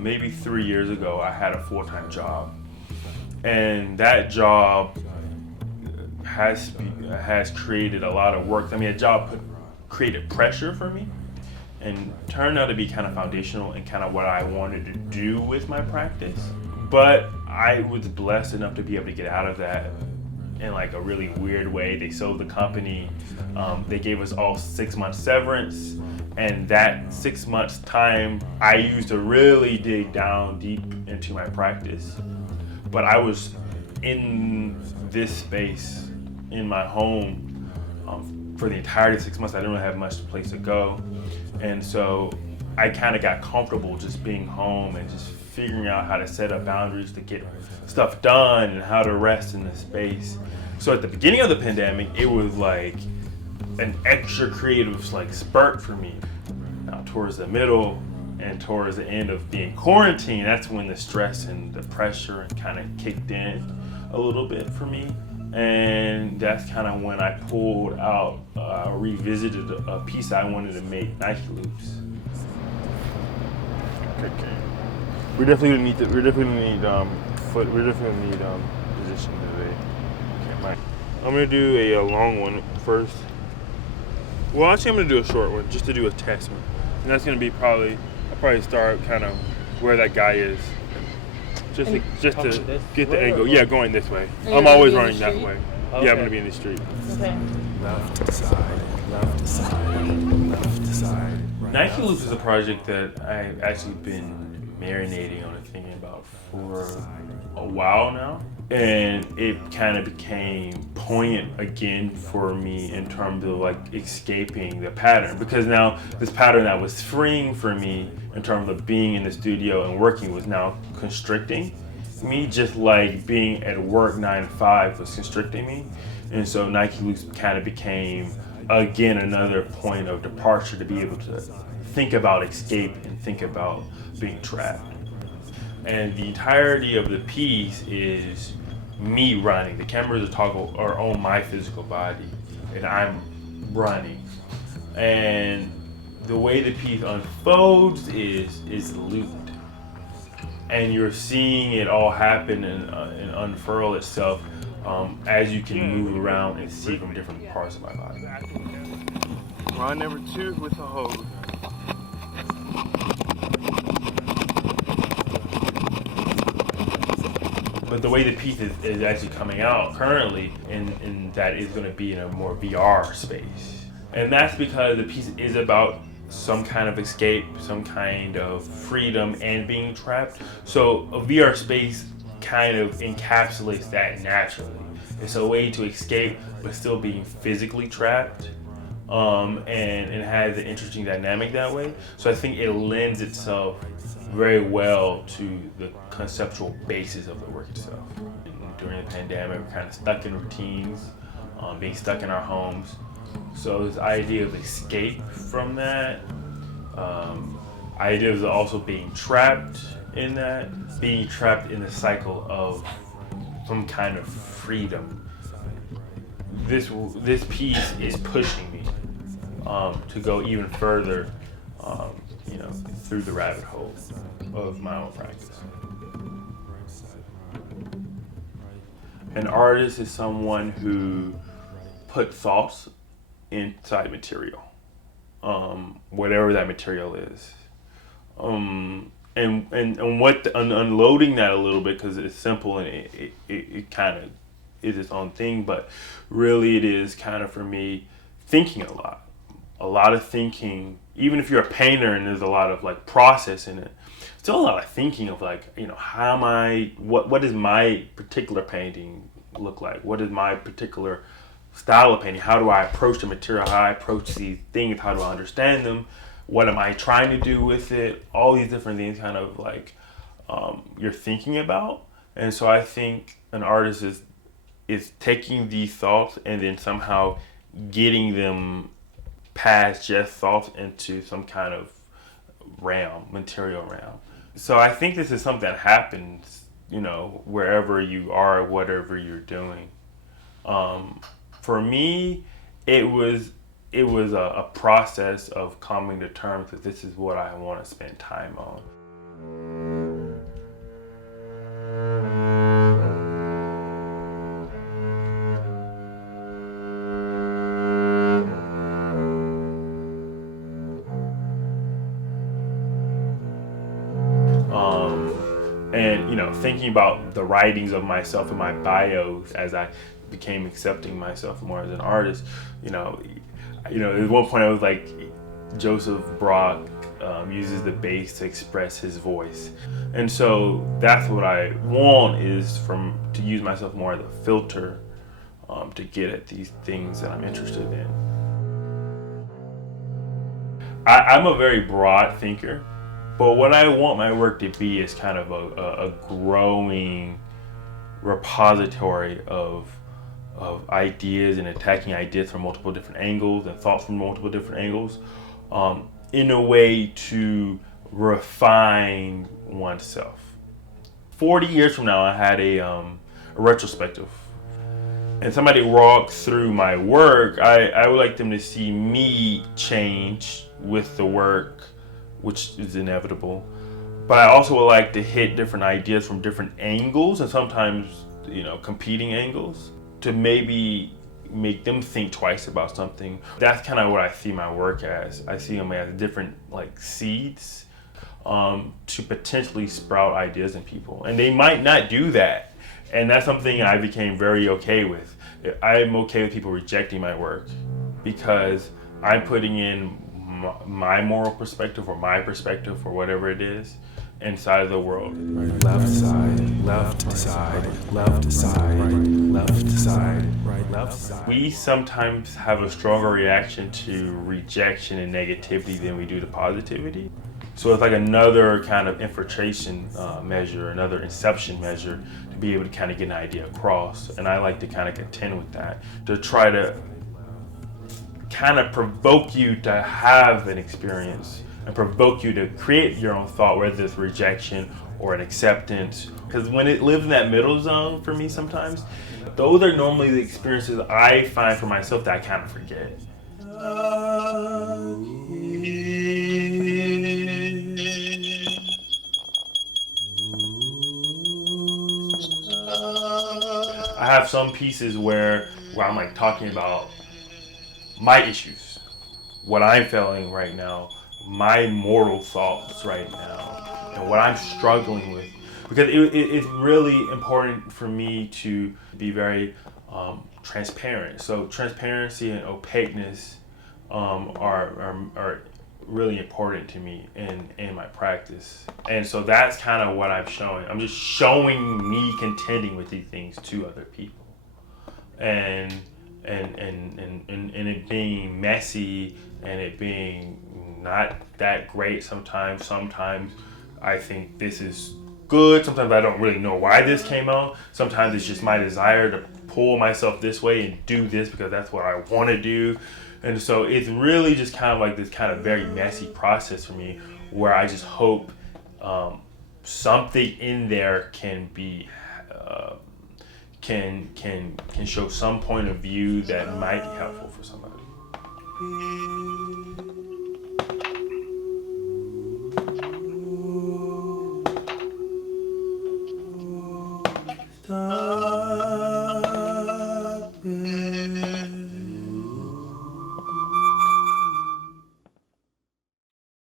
maybe 3 years ago, I had a full-time job, and that job has created a lot of work. I mean, a job created pressure for me, and turned out to be kind of foundational and kind of what I wanted to do with my practice. But I was blessed enough to be able to get out of that in like a really weird way. They sold the company. They gave us all 6 months severance, and that 6 months time I used to really dig down deep into my practice. But I was in this space in my home for the entirety of 6 months. I didn't really have much place to go, and so I kind of got comfortable just being home and just figuring out how to set up boundaries to get stuff done and how to rest in the space. So at the beginning of the pandemic, it was like an extra creative like spurt for me. Now towards the middle and towards the end of being quarantined, that's when the stress and the pressure kind of kicked in a little bit for me. And that's kind of when I pulled out, revisited a piece I wanted to make, Nike Loops. Okay. We definitely need position today. Okay, I'm gonna do a long one first. Well, actually, I'm gonna do a short one just to do a test one, and that's gonna be I'll probably start kind of where that guy is, just to get the angle. Yeah, going this way. I'm always running that way. Okay. Yeah, I'm gonna be in the street. Okay. Left to side, left to side, left to side. Nike Loops is a project that I've actually been marinating on and thinking about for a while now. And it kind of became poignant again for me in terms of like escaping the pattern. Because now this pattern that was freeing for me in terms of being in the studio and working was now constricting me, just like being at work 9 to 5 was constricting me. And so Nike Loops kind of became, again, another point of departure to be able to think about escape and think about being trapped. And the entirety of the piece is me running. The cameras are on my physical body, and I'm running. And the way the piece unfolds is looped, and you're seeing it all happen and unfurl itself as you can move around and see from different parts of my body. Run number 2 with a hose. But the way the piece is actually coming out currently, in that is going to be in a more VR space. And that's because the piece is about some kind of escape, some kind of freedom, and being trapped. So a VR space kind of encapsulates that naturally. It's a way to escape, but still being physically trapped. And it has an interesting dynamic that way. So I think it lends itself very well to the conceptual basis of the work itself. During the pandemic, we're kind of stuck in routines, being stuck in our homes. So this idea of escape from that, idea of also being trapped in that, being trapped in the cycle of some kind of freedom. This piece is pushing me to go even further, through the rabbit hole of my own practice. An artist is someone who put thoughts inside material, whatever that material is, and what unloading that a little bit, because it's simple and it kind of is its own thing, but really it is kind of, for me, thinking a lot of thinking. Even if you're a painter and there's a lot of like process in it, still a lot of thinking of like, what does my particular painting look like? What is my particular style of painting? How do I approach the material? How do I approach these things? How do I understand them? What am I trying to do with it? All these different things kind of like you're thinking about. And so I think an artist is taking these thoughts and then somehow getting them past just thoughts into some kind of material realm. So I think this is something that happens, wherever you are, whatever you're doing. For me, it was a process of coming to terms that this is what I want to spend time on. thinking about the writings of myself and my bios as I became accepting myself more as an artist. At one point I was like, Joseph Brock uses the bass to express his voice, and so that's what I want, is to use myself more as a filter to get at these things that I'm interested in. I'm a very broad thinker, but what I want my work to be is kind of a growing repository of ideas, and attacking ideas from multiple different angles and thoughts from multiple different angles, in a way to refine oneself. 40 years from now, I had a retrospective, and somebody walks through my work. I would like them to see me change with the work, which is inevitable. But I also would like to hit different ideas from different angles, and sometimes, competing angles, to maybe make them think twice about something. That's kind of what I see my work as. I see them as different seeds to potentially sprout ideas in people. And they might not do that. And that's something I became very okay with. I'm okay with people rejecting my work, because I'm putting in my moral perspective, or my perspective, or whatever it is, inside of the world. Right, left side, left side, left side, right, left side, right, left side. We sometimes have a stronger reaction to rejection and negativity than we do to positivity. So it's like another kind of infiltration measure, another inception measure, to be able to kind of get an idea across. And I like to kind of contend with that, to try to kind of provoke you to have an experience, and provoke you to create your own thought, whether it's rejection or an acceptance. Because when it lives in that middle zone for me sometimes, those are normally the experiences I find for myself that I kind of forget. I have some pieces where I'm like talking about my issues, what I'm feeling right now, my mortal thoughts right now, and what I'm struggling with. Because it's really important for me to be very transparent. So transparency and opaqueness are really important to me in my practice. And so that's kind of what I'm showing. I'm just showing me contending with these things to other people. And it being messy, and it being not that great sometimes. Sometimes I think this is good. Sometimes I don't really know why this came out. Sometimes it's just my desire to pull myself this way and do this because that's what I want to do. And so it's really just kind of like this kind of very messy process for me, where I just hope something in there can be can show some point of view that might be helpful for somebody.